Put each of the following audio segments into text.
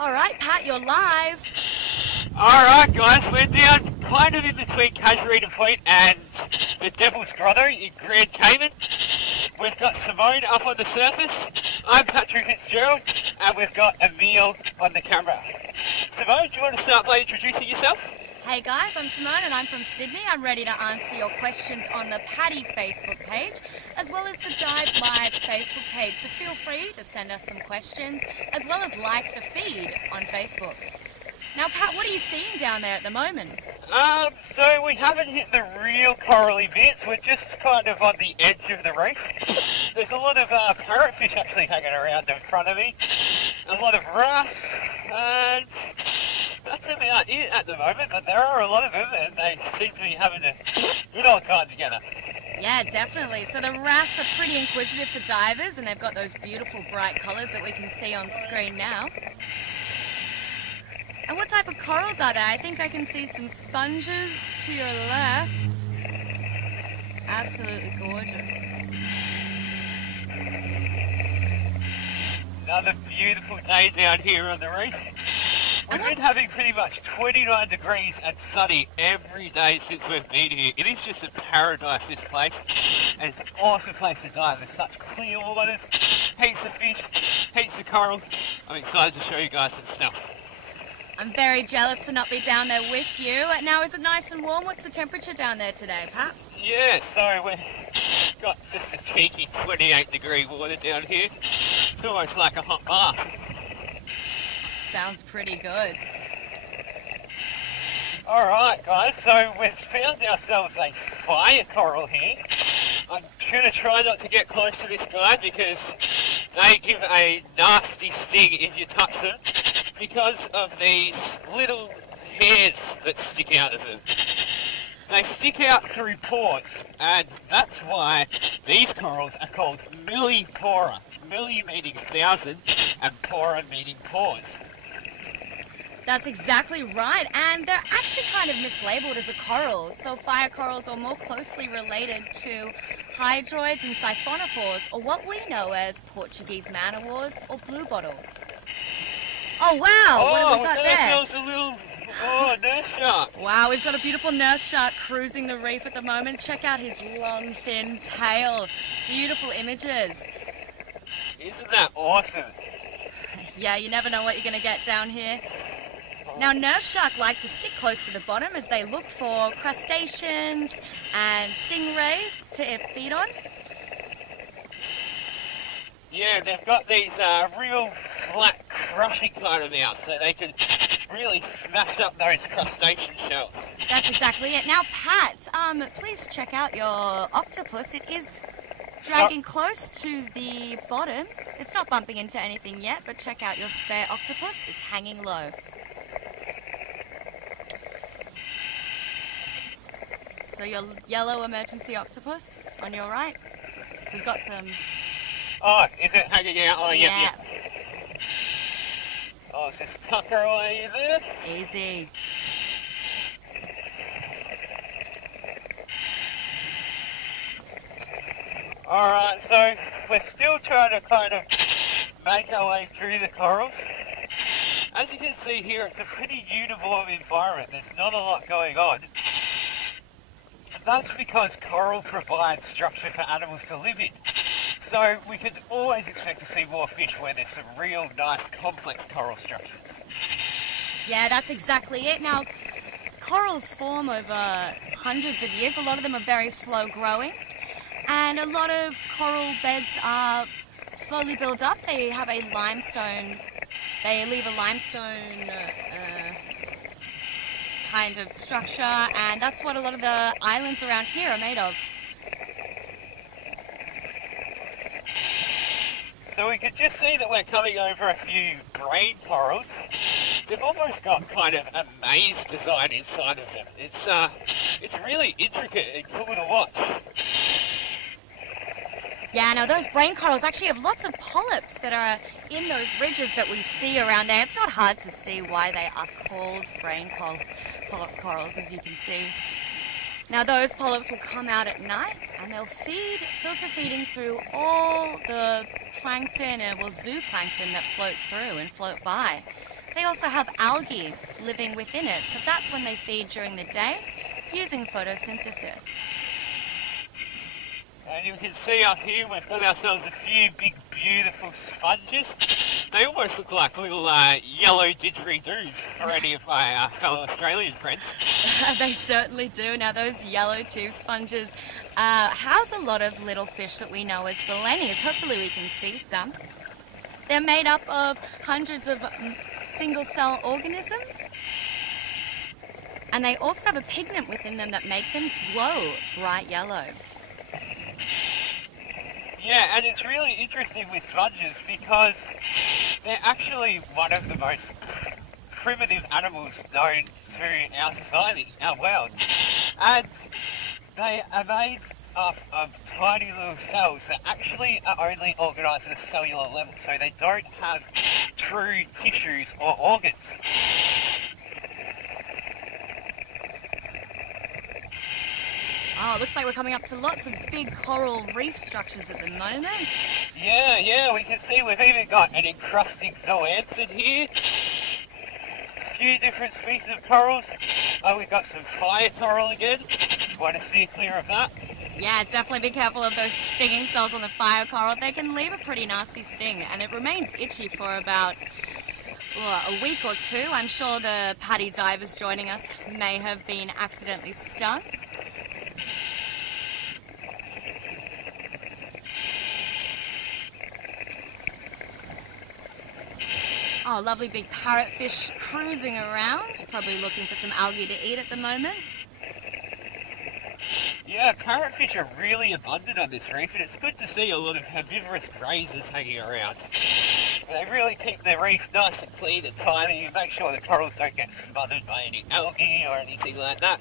Alright, Pat, you're live. Alright guys, we're down kind of in between Casuarina Point and the Devil's Grotto in Grand Cayman. We've got Simone up on the surface, I'm Patrick Fitzgerald, and we've got Emil on the camera. Simone, do you want to start by introducing yourself? Hey guys, I'm Simone and I'm from Sydney. I'm ready to answer your questions on the PADI Facebook page, as well as the diveLIVE Facebook page. So feel free to send us some questions, as well as like the feed on Facebook. Now Pat, what are you seeing down there at the moment? So we haven't hit the real corally bits, we're just kind of on the edge of the reef. There's a lot of parrotfish actually hanging around in front of me, a lot of wrasse, and that's about it at the moment, but there are a lot of them and they seem to be having a good old time together. Yeah, definitely. So the wrasse are pretty inquisitive for divers and they've got those beautiful bright colours that we can see on screen now. And what type of corals are there? I think I can see some sponges to your left. Absolutely gorgeous. Another beautiful day down here on the reef. We've been having pretty much 29 degrees and sunny every day since we've been here. It is just a paradise, this place. And it's an awesome place to dive. There's such clear waters, heaps of fish, heaps of coral. I'm excited to show you guys some stuff. I'm very jealous to not be down there with you. Now, is it nice and warm? What's the temperature down there today, Pat? Yeah, so we've got just a cheeky 28 degree water down here. It's almost like a hot bath. Sounds pretty good. Alright guys, so we've found ourselves a fire coral here. I'm going to try not to get close to this guy because they give a nasty sting if you touch them because of these little hairs that stick out of them. They stick out through pores, and that's why these corals are called millipora. Milli meaning 1,000 and pora meaning pores. That's exactly right, and they're actually kind of mislabeled as a coral. So fire corals are more closely related to hydroids and siphonophores, or what we know as Portuguese man-o'-wars or blue bottles. Oh wow, what have we got there? A little nurse shark. Wow, we've got a beautiful nurse shark cruising the reef at the moment. Check out his long, thin tail. Beautiful images. Isn't that awesome? Yeah, you never know what you're going to get down here. Now, nurse shark like to stick close to the bottom as they look for crustaceans and stingrays to feed on. Yeah, they've got these real flat, crushing kind of mouths, so they can really smash up those crustacean shells. That's exactly it. Now, Pat, please check out your octopus. It is dragging close to the bottom. It's not bumping into anything yet, but check out your spare octopus. It's hanging low. So your yellow emergency octopus on your right. We've got some... Oh, is it hanging out? Oh, yeah. Yep. Oh, just tuck her away there. Easy. Alright, so we're still trying to kind of make our way through the corals. As you can see here, it's a pretty uniform environment. There's not a lot going on. That's because coral provides structure for animals to live in. So we could always expect to see more fish where there's some real nice complex coral structures. Yeah, that's exactly it. Now, corals form over hundreds of years. A lot of them are very slow growing. And a lot of coral beds are slowly built up. They have a limestone, they leave a limestone kind of structure, and that's what a lot of the islands around here are made of. So we could just see that we're coming over a few brain corals. They've almost got kind of a maze design inside of them. It's really intricate and cool to watch. Yeah, now those brain corals actually have lots of polyps that are in those ridges that we see around there. It's not hard to see why they are called brain polyp corals, as you can see. Now those polyps will come out at night and they'll filter feeding through all the plankton and zooplankton that float through and float by. They also have algae living within it, so that's when they feed during the day, using photosynthesis. And you can see up here we've got ourselves a few big beautiful sponges. They almost look like little yellow didgeridoos for any of my fellow Australian friends. They certainly do. Now those yellow tube sponges house a lot of little fish that we know as baleinias. Hopefully we can see some. They're made up of hundreds of single cell organisms. And they also have a pigment within them that make them glow bright yellow. Yeah, and it's really interesting with sponges because they're actually one of the most primitive animals known to our society, our world. And they are made up of tiny little cells that actually are only organised at a cellular level, so they don't have true tissues or organs. Oh, it looks like we're coming up to lots of big coral reef structures at the moment. Yeah, we can see we've even got an encrusting zoanthid here. A few different species of corals. Oh, we've got some fire coral again. Want to steer clear of that? Yeah, definitely be careful of those stinging cells on the fire coral. They can leave a pretty nasty sting, and it remains itchy for about a week or two. I'm sure the PADI divers joining us may have been accidentally stung. Oh, lovely big parrotfish cruising around, probably looking for some algae to eat at the moment. Yeah, parrotfish are really abundant on this reef, and it's good to see a lot of herbivorous grazers hanging around. They really keep their reef nice and clean and tidy and make sure the corals don't get smothered by any algae or anything like that.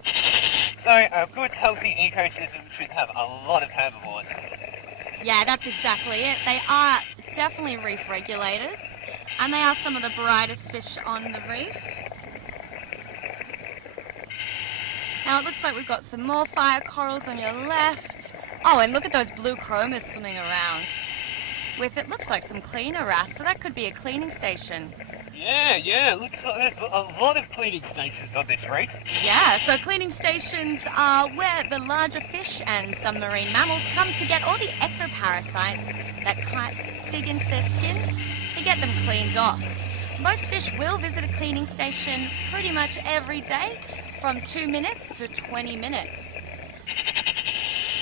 So a good healthy ecosystem should have a lot of herbivores. Yeah, that's exactly it. They are definitely reef regulators, and they are some of the brightest fish on the reef. Now it looks like we've got some more fire corals on your left. Oh, and look at those blue chromas swimming around. With it looks like some cleaner wrasse, so that could be a cleaning station. Yeah, it looks like there's a lot of cleaning stations on this reef. Yeah, so cleaning stations are where the larger fish and some marine mammals come to get all the ectoparasites that can't dig into their skin to get them cleaned off. Most fish will visit a cleaning station pretty much every day, from 2 minutes to 20 minutes.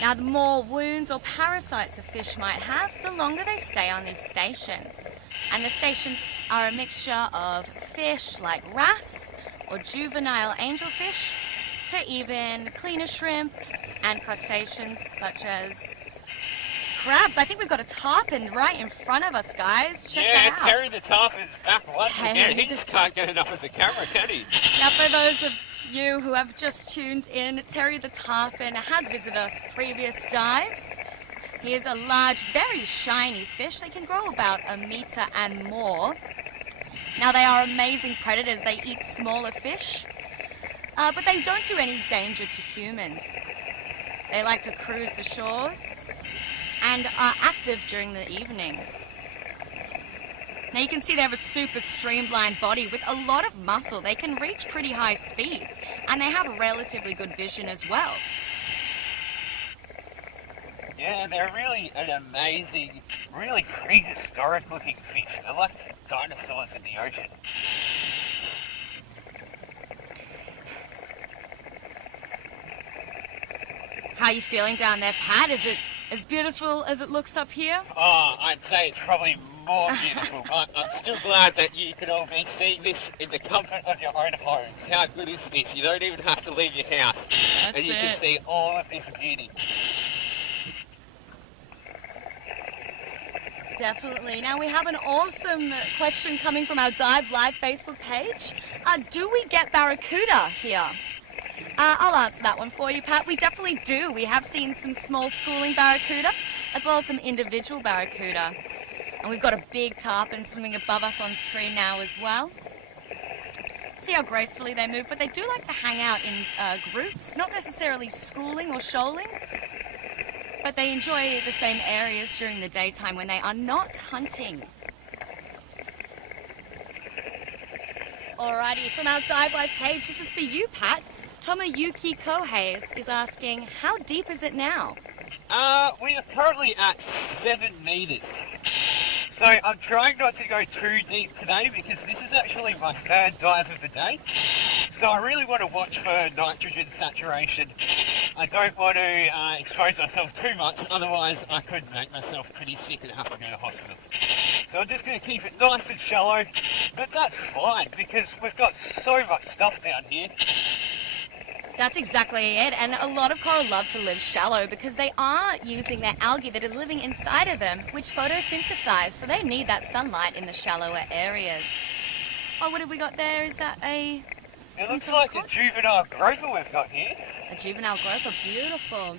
Now, the more wounds or parasites a fish might have, the longer they stay on these stations. And the stations are a mixture of fish like wrasse or juvenile angelfish to even cleaner shrimp and crustaceans such as crabs. I think we've got a tarpon right in front of us, guys. Check that out. Yeah, Terry the tarpon's back once again. He just can't get enough of the camera, can he? Now, for those of you who have just tuned in, Terry the tarpon has visited us previous dives. He is a large, very shiny fish. They can grow about 1 meter and more. Now, they are amazing predators. They eat smaller fish, but they don't do any danger to humans. They like to cruise the shores and are active during the evenings. Now you can see they have a super streamlined body with a lot of muscle. They can reach pretty high speeds, and they have relatively good vision as well. Yeah, they're really an amazing, really prehistoric looking fish. They're like dinosaurs in the ocean. How are you feeling down there, Pat? Is it as beautiful as it looks up here? Oh, I'd say it's probably more beautiful, but I'm still glad that you can all be seeing this in the comfort of your own homes. How good is this? You don't even have to leave your house. That's and you can see all of this beauty. Definitely. Now we have an awesome question coming from our diveLIVE Facebook page. Do we get barracuda here? I'll answer that one for you, Pat. We definitely do. We have seen some small schooling barracuda, as well as some individual barracuda. And we've got a big tarpon swimming above us on screen now as well. See how gracefully they move, but they do like to hang out in groups, not necessarily schooling or shoaling, but they enjoy the same areas during the daytime when they are not hunting. Alrighty, from our diveLIVE page, this is for you, Pat. Tomoyuki Kohei is asking, how deep is it now? We are currently at 7 meters. So I'm trying not to go too deep today because this is actually my third dive of the day. So I really want to watch for nitrogen saturation. I don't want to expose myself too much, otherwise I could make myself pretty sick and have to go to hospital. So I'm just going to keep it nice and shallow, but that's fine because we've got so much stuff down here. That's exactly it, and a lot of coral love to live shallow because they are using their algae that are living inside of them, which photosynthesize, so they need that sunlight in the shallower areas. Oh, what have we got there? Is that a... It looks like a juvenile groper we've got here. A juvenile groper, beautiful.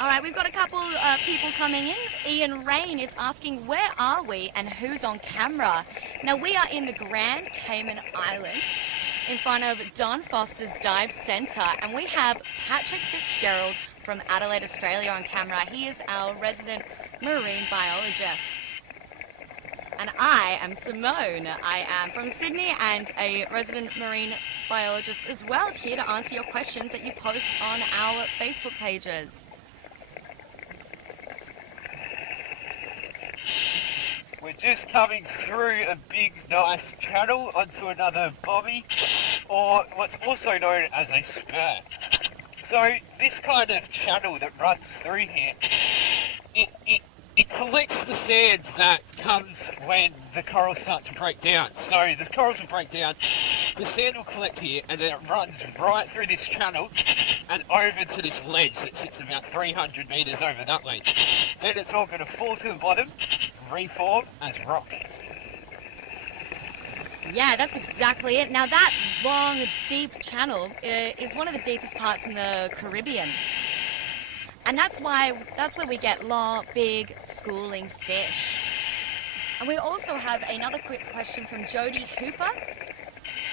Alright, we've got a couple people coming in. Ian Rain is asking, where are we and who's on camera? Now, we are in the Grand Cayman Islands, in front of Don Foster's Dive Centre, and we have Patrick Fitzgerald from Adelaide, Australia on camera. He is our resident marine biologist. And I am Simone. I am from Sydney and a resident marine biologist as well, here to answer your questions that you post on our Facebook pages. We're just coming through a big, nice channel onto another bobby, or what's also known as a spur. So this kind of channel that runs through here, it collects the sand that comes when the corals start to break down. So the corals will break down, the sand will collect here, and then it runs right through this channel and over to this ledge that sits about 300 metres over that way. Then it's all going to fall to the bottom, reform as rock. Yeah, that's exactly it. Now that long, deep channel is one of the deepest parts in the Caribbean. And that's where we get long, big, schooling fish. And we also have another quick question from Jodie Hooper.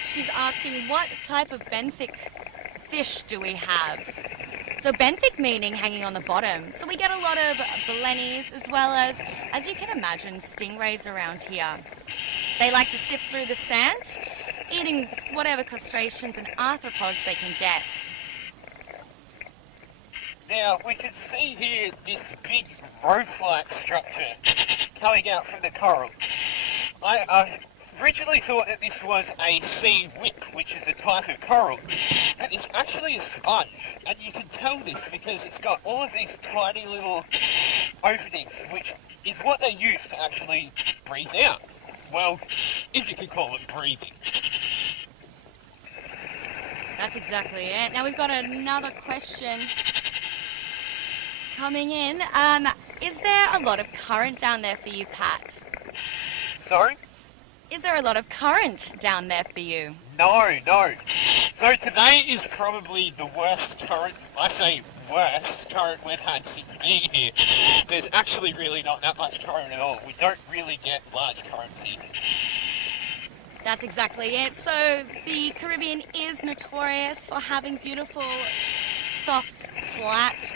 She's asking, what type of benthic fish do we have? So benthic meaning hanging on the bottom. So we get a lot of blennies as well as you can imagine, stingrays around here. They like to sift through the sand, eating whatever crustaceans and arthropods they can get. Now we can see here this big rope-like structure coming out from the coral. I originally thought that this was a sea whip, which is a type of coral, but it's actually a sponge, and you can tell this because it's got all of these tiny little openings, which is what they use to actually breathe out. Well, if you can call it breathing. That's exactly it. Now we've got another question coming in. Is there a lot of current down there for you, Pat? Sorry? Is there a lot of current down there for you? No. So today is probably the worst current, I say worst current we've had since being here. There's actually really not that much current at all. We don't really get large currents here. That's exactly it. So the Caribbean is notorious for having beautiful, soft, flat,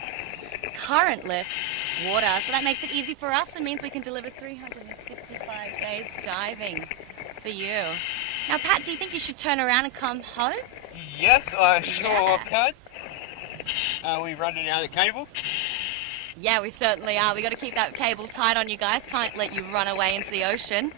currentless water. So that makes it easy for us and means we can deliver 365 days diving for you. Now, Pat, do you think you should turn around and come home? Yes, I sure can. Are we running out of cable? Yeah, we certainly are. We've got to keep that cable tight on you guys. Can't let you run away into the ocean.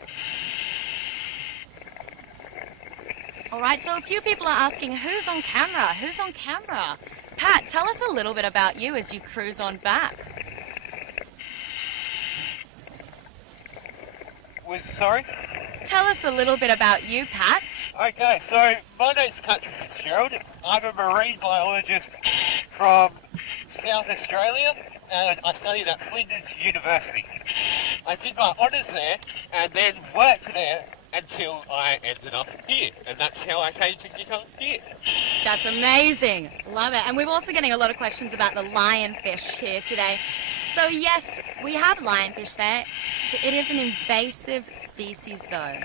All right, so a few people are asking, who's on camera? Who's on camera? Pat, tell us a little bit about you as you cruise on back. Sorry? Tell us a little bit about you, Pat. Okay, so my name's Patrick Fitzgerald. I'm a marine biologist from South Australia, and I studied at Flinders University. I did my honours there, and then worked there until I ended up here, and that's how I came to become here. That's amazing. Love it. And we're also getting a lot of questions about the lionfish here today. So yes, we have lionfish there. It is an invasive species though.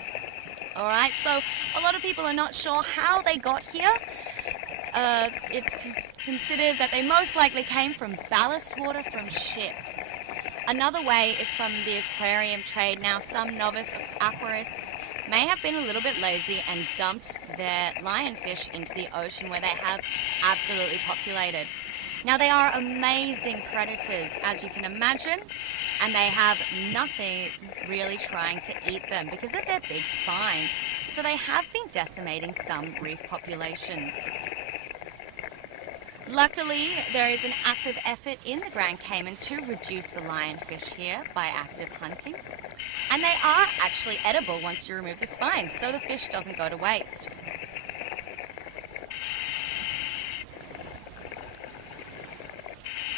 Alright, so a lot of people are not sure how they got here. It's considered that they most likely came from ballast water from ships. Another way is from the aquarium trade. Now some novice aquarists may have been a little bit lazy and dumped their lionfish into the ocean where they have absolutely populated. Now they are amazing predators, as you can imagine, and they have nothing really trying to eat them because of their big spines. So they have been decimating some reef populations. Luckily, there is an active effort in the Grand Cayman to reduce the lionfish here by active hunting. And they are actually edible once you remove the spines, so the fish doesn't go to waste.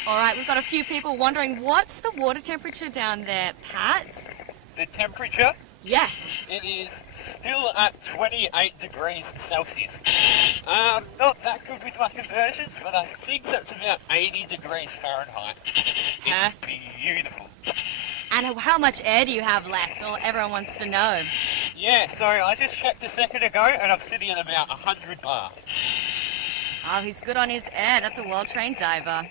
Alright, we've got a few people wondering, what's the water temperature down there, Pat? The temperature? Yes. It is still at 28 degrees Celsius. Not that good with my conversions, but I think that's about 80 degrees Fahrenheit. It's beautiful. And how much air do you have left? Or everyone wants to know. Yeah, so I just checked a second ago and I'm sitting at about 100 bar. Oh, he's good on his air. That's a well-trained diver.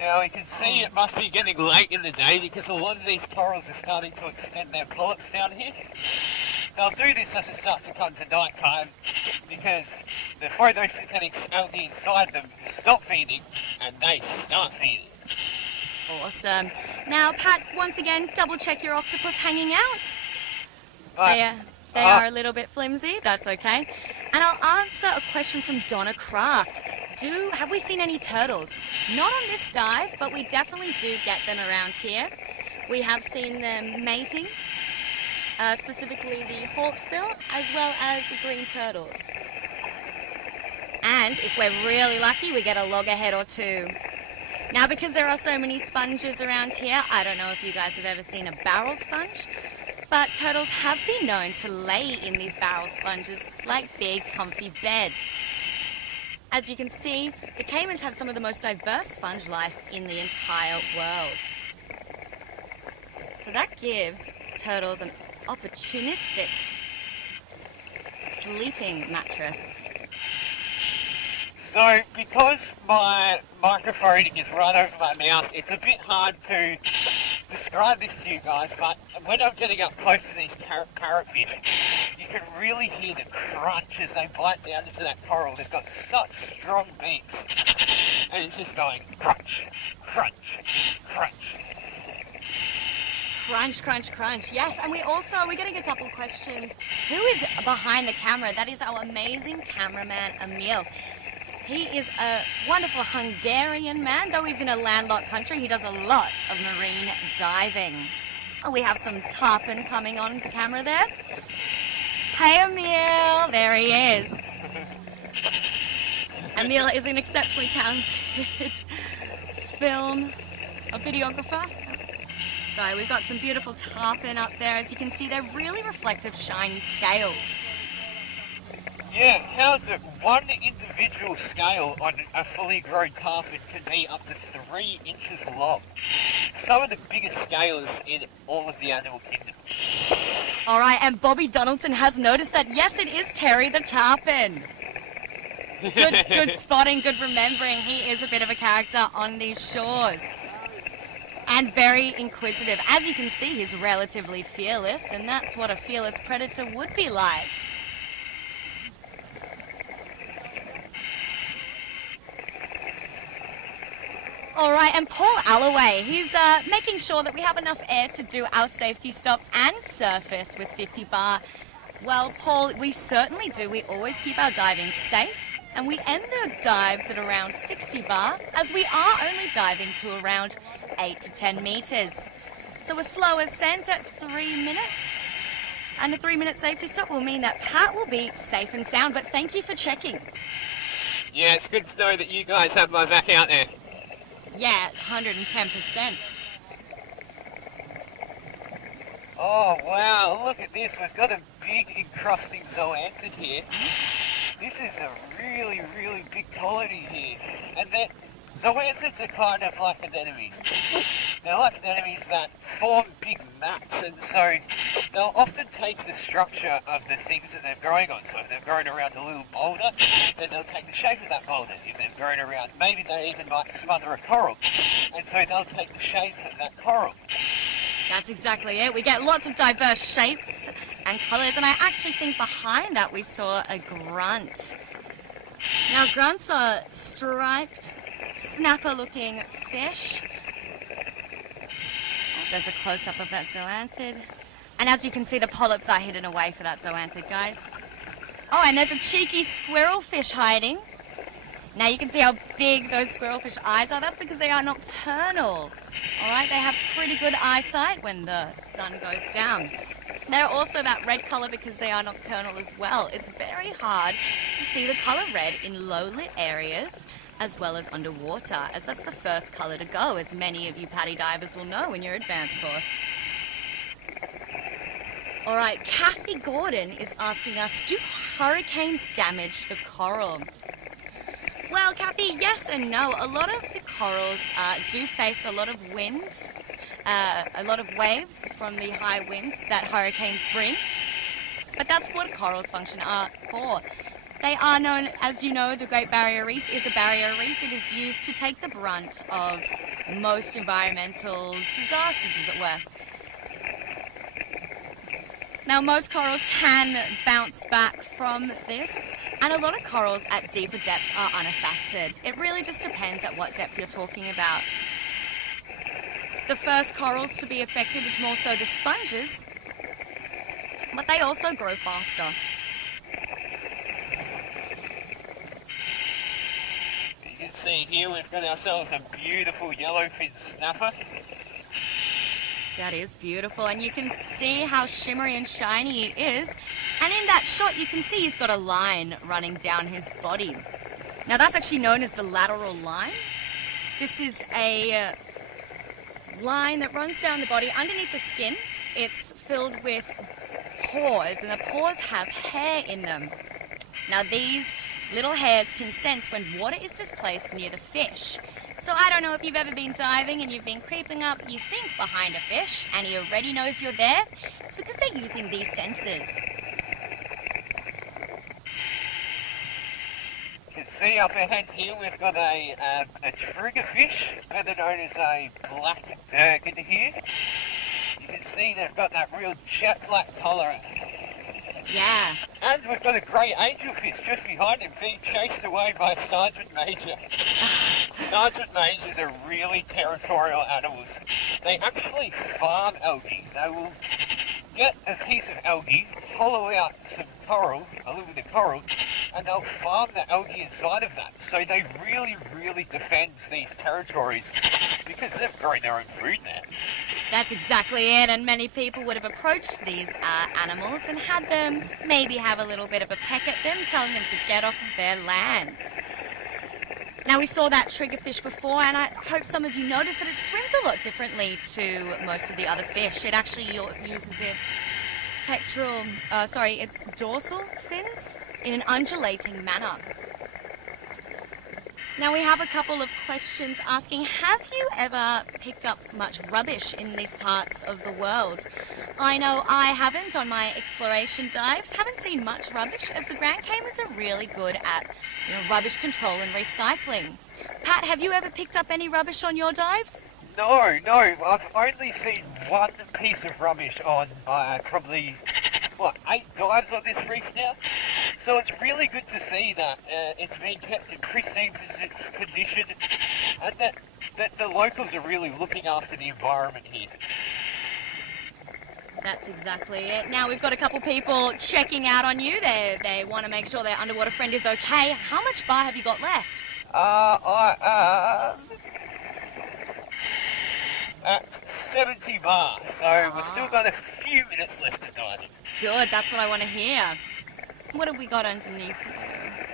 Now we can see it must be getting late in the day because a lot of these corals are starting to extend their polyps down here. They'll do this as it starts to come to night time because the photosynthetics algae inside them stop feeding and they start feeding. Awesome. Now, Pat, once again, double check your octopus hanging out. They are a little bit flimsy, that's okay. And I'll answer a question from Donna Craft. Have we seen any turtles? Not on this dive, but we definitely do get them around here. We have seen them mating, specifically the hawksbill, as well as the green turtles. And if we're really lucky, we get a loggerhead or two. Now, because there are so many sponges around here, I don't know if you guys have ever seen a barrel sponge, but turtles have been known to lay in these barrel sponges like big, comfy beds. As you can see, the Caymans have some of the most diverse sponge life in the entire world. So that gives turtles an opportunistic sleeping mattress. So, because my microphone is right over my mouth, it's a bit hard to describe this to you guys, but when I'm getting up close to these parrotfish, you can really hear the crunch as they bite down into that coral. They've got such strong beaks, and it's just going crunch, crunch, crunch. Crunch, crunch, crunch. Yes, and we're getting a couple questions. Who is behind the camera? That is our amazing cameraman, Emil. He is a wonderful Hungarian man, though he's in a landlocked country. He does a lot of marine diving. Oh, we have some tarpon coming on the camera there. Hey, Emil. There he is. Emil is an exceptionally talented videographer. So we've got some beautiful tarpon up there. As you can see, they're really reflective, shiny scales. Yeah, how's it? One individual scale on a fully grown tarpon can be up to 3 inches long. Some of the biggest scales in all of the animal kingdom. All right, and Bobby Donaldson has noticed that, yes, it is Terry the tarpon. Good spotting, good remembering. He is a bit of a character on these shores. And very inquisitive. As you can see, he's relatively fearless, and that's what a fearless predator would be like. All right, and Paul Alloway, he's making sure that we have enough air to do our safety stop and surface with 50 bar. Well, Paul, we certainly do. We always keep our diving safe, and we end the dives at around 60 bar, as we are only diving to around 8 to 10 meters. So a slow ascent at 3 minutes, and a 3-minute safety stop will mean that Pat will be safe and sound, but thank you for checking. Yeah, it's good to know that you guys have my back out there. Yeah, 110%. Oh wow, look at this. We've got a big encrusting zoanthid here. This is a really, really big colony here. And then zoanthids are kind of like anemones. they're like anemones that form big mats, and so they'll often take the structure of the things that they're growing on. So if they're growing around a little boulder, then they'll take the shape of that boulder. If they're growing around, maybe they even might smother a coral, and so they'll take the shape of that coral. That's exactly it. We get lots of diverse shapes and colours, and I actually think behind that we saw a grunt. Now, grunts are striped, snapper-looking fish. There's a close-up of that zoanthid. And as you can see, the polyps are hidden away for that zoanthid, guys. Oh, and there's a cheeky squirrelfish hiding. Now you can see how big those squirrelfish eyes are. That's because they are nocturnal. All right, they have pretty good eyesight when the sun goes down. They're also that red color because they are nocturnal as well. It's very hard to see the color red in low-lit areas as well as underwater, as that's the first color to go, as many of you PADI divers will know in your advanced course. All right, Kathy Gordon is asking us, do hurricanes damage the coral? Well, Kathy, yes and no. A lot of the corals do face a lot of wind, a lot of waves from the high winds that hurricanes bring. But that's what corals function for. They are known, as you know, the Great Barrier Reef is a barrier reef. It is used to take the brunt of most environmental disasters, as it were. Now, most corals can bounce back from this, and a lot of corals at deeper depths are unaffected. It really just depends at what depth you're talking about. The first corals to be affected is more so the sponges, but they also grow faster. You can see here we've got ourselves a beautiful yellowfin snapper. That is beautiful, and you can see how shimmery and shiny it is. And in that shot, you can see he's got a line running down his body. Now, that's actually known as the lateral line. This is a line that runs down the body underneath the skin. It's filled with pores, and the pores have hair in them. Now, these little hairs can sense when water is displaced near the fish. So I don't know if you've ever been diving and you've been creeping up, you think, behind a fish, and he already knows you're there. It's because they're using these sensors. You can see up ahead here we've got a triggerfish, better known as a black durgan here. You can see they've got that real jet black colour. Yeah. And we've got a grey angelfish just behind him being chased away by a sergeant major. Sergeant majors are really territorial animals. They actually farm algae. They will get a piece of algae, hollow out some coral, a little bit of coral, and they'll farm the algae inside of that. So they really, really defend these territories because they've grown their own food there. That's exactly it, and many people would have approached these animals and had them maybe have a little bit of a peck at them, telling them to get off of their lands. Now, we saw that triggerfish before, and I hope some of you noticed that it swims a lot differently to most of the other fish. It actually uses its dorsal fins in an undulating manner. Now, we have a couple of questions asking, have you ever picked up much rubbish in these parts of the world? I know I haven't on my exploration dives, haven't seen much rubbish, as the Grand Caymans are really good at rubbish control and recycling. Pat, have you ever picked up any rubbish on your dives? No, I've only seen one piece of rubbish on probably, 8 dives on this reef now. So it's really good to see that it's been kept in pristine condition, and that the locals are really looking after the environment here. That's exactly it. Now, we've got a couple people checking out on you. They want to make sure their underwater friend is okay. How much bar have you got left? At 70 bar, so we've still got a few minutes left of diving. Good, that's what I want to hear. What have we got underneath there?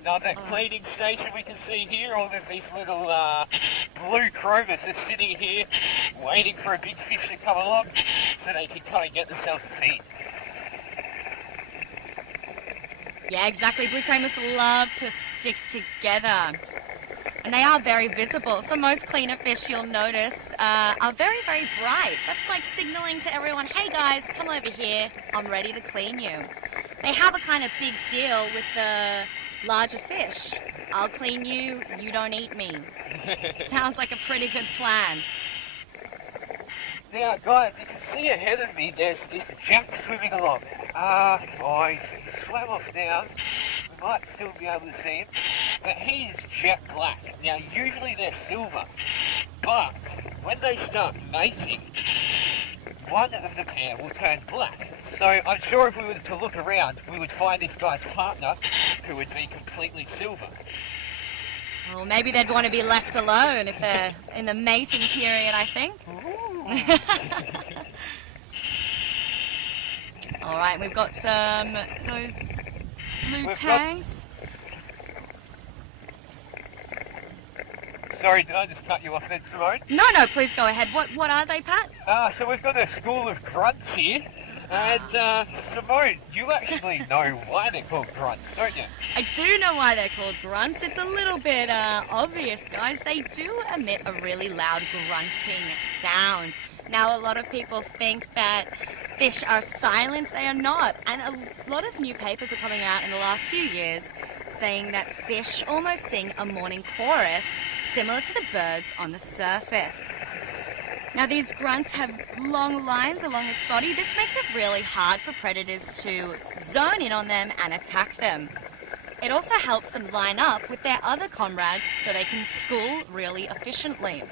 Another cleaning station we can see here. All of these little blue chromas are sitting here waiting for a big fish to come along so they can kind of get themselves a feed. Yeah, exactly. Blue cramus love to stick together. And they are very visible. So most cleaner fish, you'll notice, are very, very bright. That's like signaling to everyone, hey guys, come over here. I'm ready to clean you. They have a kind of big deal with the larger fish. I'll clean you, you don't eat me. Sounds like a pretty good plan. Now, guys, you can see ahead of me, there's this jack swimming along. He's swam off now. We might still be able to see him. But he's jet black. Now, usually they're silver. But when they start mating, one of the pair will turn black. So I'm sure if we were to look around, we would find this guy's partner, who would be completely silver. Well, maybe they'd want to be left alone if they're in the mating period, I think. All right, we've got those blue tangs. Sorry, did I just cut you off then, Simone? No, please go ahead. What are they, Pat? So we've got a school of grunts here. And Simone, you actually know why they're called grunts, don't you? I do know why they're called grunts. It's a little bit obvious, guys. They do emit a really loud grunting sound. Now, a lot of people think that fish are silent. They are not. And a lot of new papers are coming out in the last few years saying that fish almost sing a morning chorus similar to the birds on the surface. Now, these grunts have long lines along its body. This makes it really hard for predators to zone in on them and attack them. It also helps them line up with their other comrades so they can school really efficiently.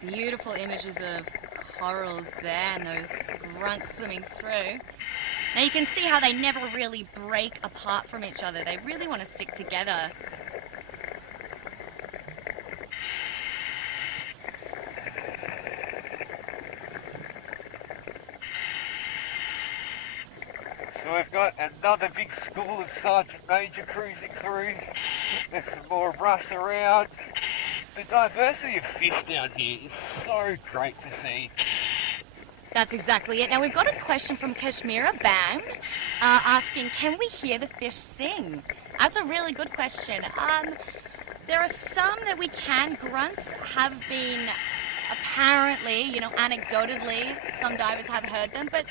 Beautiful images of corals there and those grunts swimming through. Now you can see how they never really break apart from each other. They really want to stick together. So we've got another big school of Sergeant Major cruising through. There's some more rust around. The diversity of fish down here is so great to see. That's exactly it. Now we've got a question from Kashmira Bam asking, can we hear the fish sing? That's a really good question. There are some that we can. Grunts have been apparently, anecdotally, some divers have heard them, but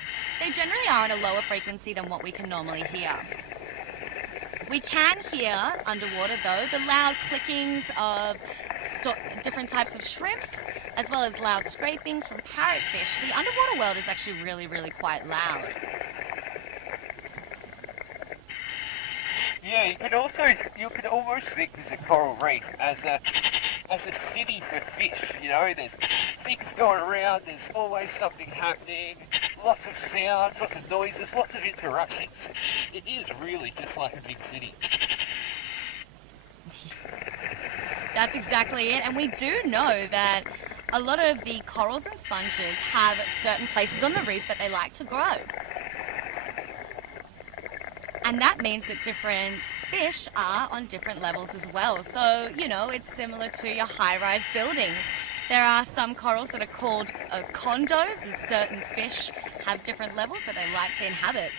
they generally are at a lower frequency than what we can normally hear. We can hear underwater, though, the loud clickings of different types of shrimp, as well as loud scrapings from parrotfish. The underwater world is actually really, really quite loud. Yeah, you can almost think of the coral reef as a city for fish. There's things going around, there's always something happening, lots of sounds, lots of noises, lots of interruptions. It is really just like a big city. That's exactly it, and we do know that a lot of the corals and sponges have certain places on the reef that they like to grow. And that means that different fish are on different levels as well. So, it's similar to your high-rise buildings. There are some corals that are called condos, as certain fish have different levels that they like to inhabit.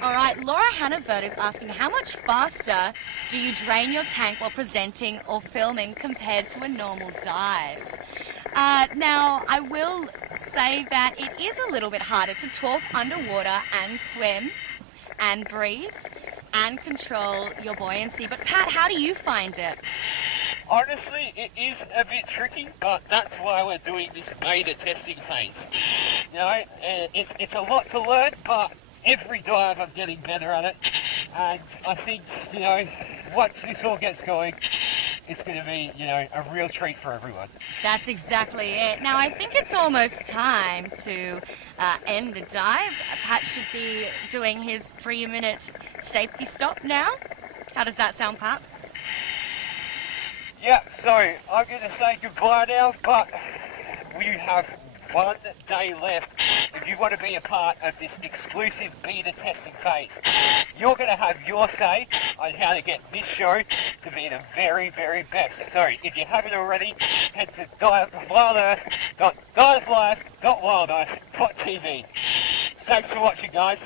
All right, Laura Hannaford is asking, how much faster do you drain your tank while presenting or filming compared to a normal dive? Now, I will say that it is a little bit harder to talk underwater and swim and breathe and control your buoyancy. But Pat, how do you find it? Honestly, it is a bit tricky, but that's why we're doing this beta testing phase. It's a lot to learn, but every dive I'm getting better at it. And I think, once this all gets going, it's going to be, a real treat for everyone. That's exactly it. Now, I think it's almost time to end the dive. Pat should be doing his 3-minute safety stop now. How does that sound, Pat? Yeah, so I'm going to say goodbye now, but we have 1 day left if you want to be a part of this exclusive beta testing phase. You're going to have your say on how to get this show to be the very, very best. So if you haven't already, head to diveLIVE.wildlife.tv. Thanks for watching, guys.